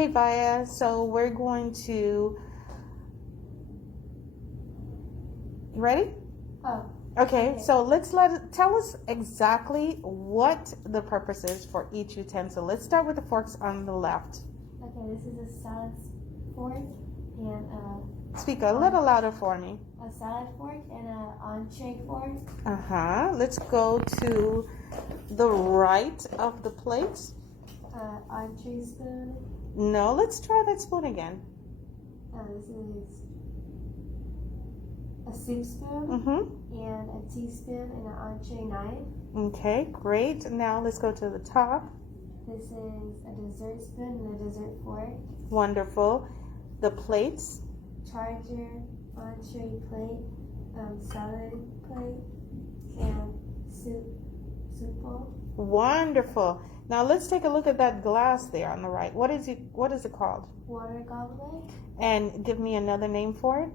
Okay, Vaya, so we're going to... You ready? Oh. Okay, so tell us exactly what the purpose is for each utensil. Let's start with the forks on the left. Okay, this is a salad fork and Speak a little louder for me. a salad fork and an entree fork. Let's go to the right of the plates. Entree spoon. No, let's try that spoon again. This is a soup spoon and a teaspoon and an entree knife. Okay, great. Now let's go to the top. This is a dessert spoon and a dessert fork. Wonderful. The plates. Charger, entree plate, salad plate, and soup bowl. Wonderful. Now let's take a look at that glass there on the right. What is it called? Water goblet. And give me another name for it.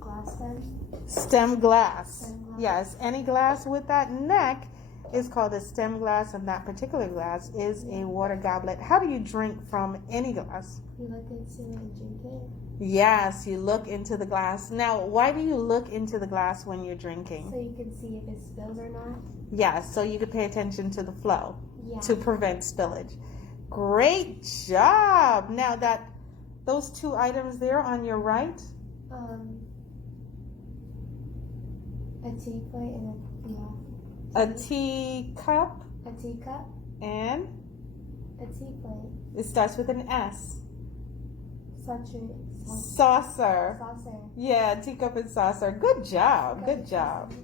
Glass stem. Stem glass. Stem glass. Yes, any glass with that neck is called a stem glass, and that particular glass is a water goblet. How do you drink from any glass? You look into it and drink it. Yes, you look into the glass. Now, why do you look into the glass when you're drinking? So you can see if it spills or not. Yes, so you can pay attention to the flow to Yeah. prevent spillage. Great job. Now those two items there on your right. A tea plate and A teacup a teacup, and a tea plate, it starts with an S. saucer. Saucer. Saucer. Yeah, teacup and saucer. Good job. Good job.